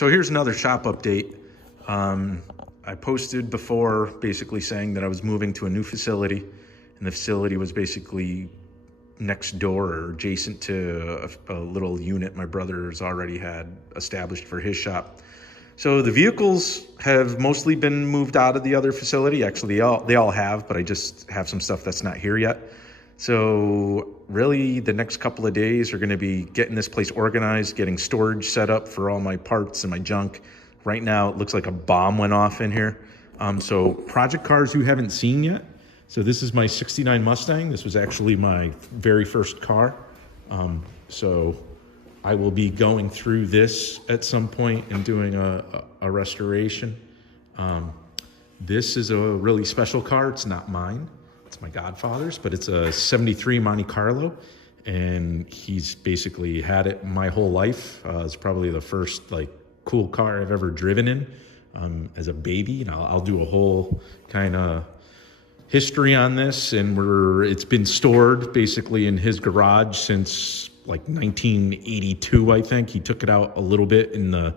So here's another shop update. I posted before basically saying that I was moving to a new facility, and the facility was basically next door or adjacent to a little unit my brother's already had established for his shop. So the vehicles have mostly been moved out of the other facility. Actually, they all have, but I just have some stuff that's not here yet. So really the next couple of days are going to be getting this place organized, getting storage set up for all my parts and my junk. Right now it looks like a bomb went off in here. So project cars you haven't seen yet. So this is my 69 Mustang. This was actually my very first car. So I will be going through this at some point and doing a restoration. This is a really special car. It's not mine. It's my godfather's, but it's a 73 Monte Carlo, and he's basically had it my whole life. It's probably the first like cool car I've ever driven in as a baby, and I'll do a whole kind of history on this. And it's been stored basically in his garage since like 1982, I think. He took it out a little bit in the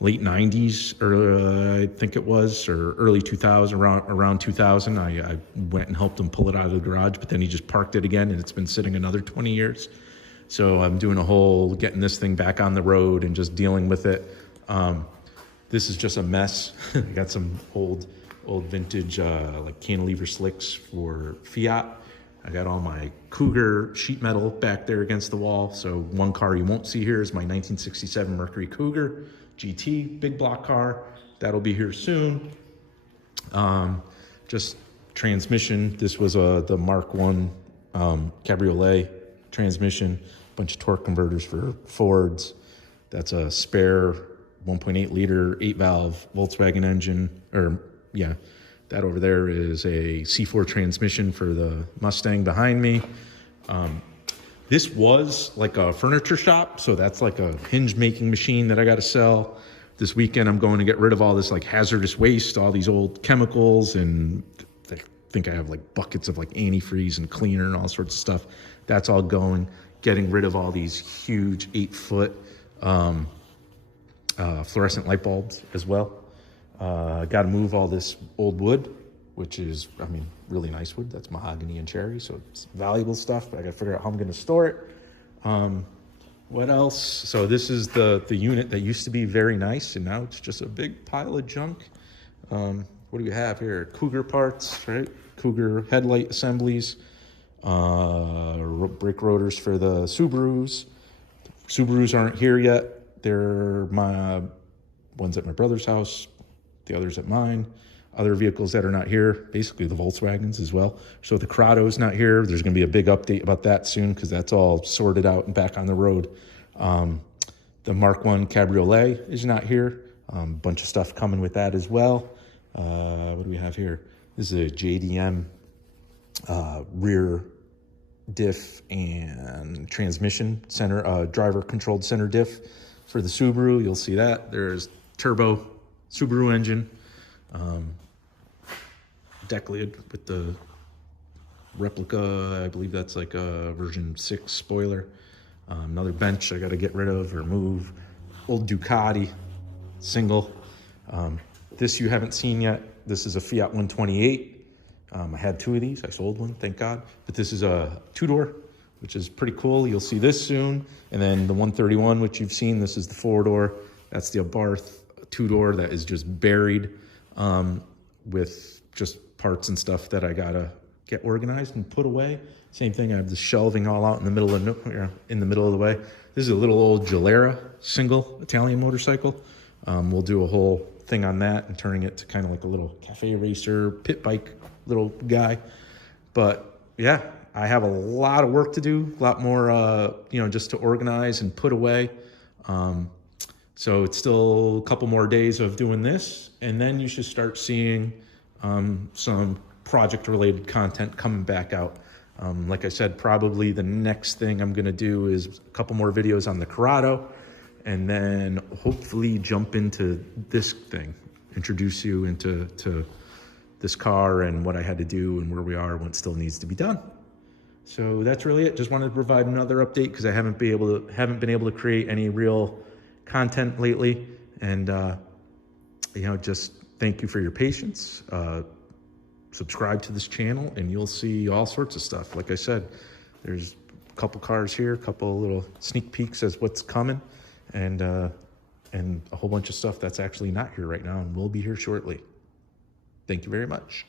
late 90s, or I think it was, or early 2000, around 2000. I went and helped him pull it out of the garage, but then he just parked it again, and it's been sitting another 20 years. So I'm doing a whole getting this thing back on the road and just dealing with it. This is just a mess. I got some old vintage like cantilever slicks for Fiat. I got all my Cougar sheet metal back there against the wall. So one car you won't see here is my 1967 Mercury Cougar GT, big block car. That'll be here soon. Just transmission. This was the Mark 1 Cabriolet transmission. Bunch of torque converters for Fords. That's a spare 1.8 liter 8 valve Volkswagen engine, that over there is a C4 transmission for the Mustang behind me. This was like a furniture shop, so that's like a hinge making machine that I got to sell. This weekend I'm going to get rid of all this like hazardous waste, all these old chemicals, and I think I have like buckets of like antifreeze and cleaner and all sorts of stuff. That's all going. Getting rid of all these huge 8-foot fluorescent light bulbs as well. Got to move all this old wood, which is, I mean, really nice wood. That's mahogany and cherry, so it's valuable stuff, but I got to figure out how I'm going to store it. What else? So this is the unit that used to be very nice, and now it's just a big pile of junk. What do we have here? Cougar parts, right? Cougar headlight assemblies, brake rotors for the Subarus. Subarus aren't here yet. They're my ones at my brother's house, the others at mine. Other vehicles that are not here, basically the Volkswagens as well. So the Corrado's not here. There's going to be a big update about that soon because that's all sorted out and back on the road. The Mark 1 Cabriolet is not here. Bunch of stuff coming with that as well. What do we have here? This is a JDM rear diff and transmission center, driver controlled center diff for the Subaru. You'll see that. There's turbo Subaru engine. Deck lid with the replica. I believe that's like a version 6 spoiler. Another bench I got to get rid of or move. Old Ducati single. This you haven't seen yet. This is a Fiat 128. I had 2 of these. I sold one, thank God. But this is a 2-door, which is pretty cool. You'll see this soon. And then the 131, which you've seen, this is the 4-door. That's the Abarth 2-door that is just buried with just parts and stuff that I gotta get organized and put away. Same thing, I have the shelving all out in the middle of the way. This is a little old Gilera single Italian motorcycle. We'll do a whole thing on that and turning it to kind of like a little cafe racer, pit bike little guy. But yeah, I have a lot of work to do, a lot more, just to organize and put away. So it's still a couple more days of doing this, and then you should start seeing some project-related content coming back out. Like I said, probably the next thing I'm going to do is a couple more videos on the Corrado, and then hopefully jump into this thing, introduce you into this car and what I had to do and where we are, what still needs to be done. So that's really it. Just wanted to provide another update because I haven't been able to create any real content lately, And, you know, just thank you for your patience. Subscribe to this channel and you'll see all sorts of stuff. Like I said, there's a couple cars here, a couple little sneak peeks as what's coming, and a whole bunch of stuff that's actually not here right now and will be here shortly. Thank you very much.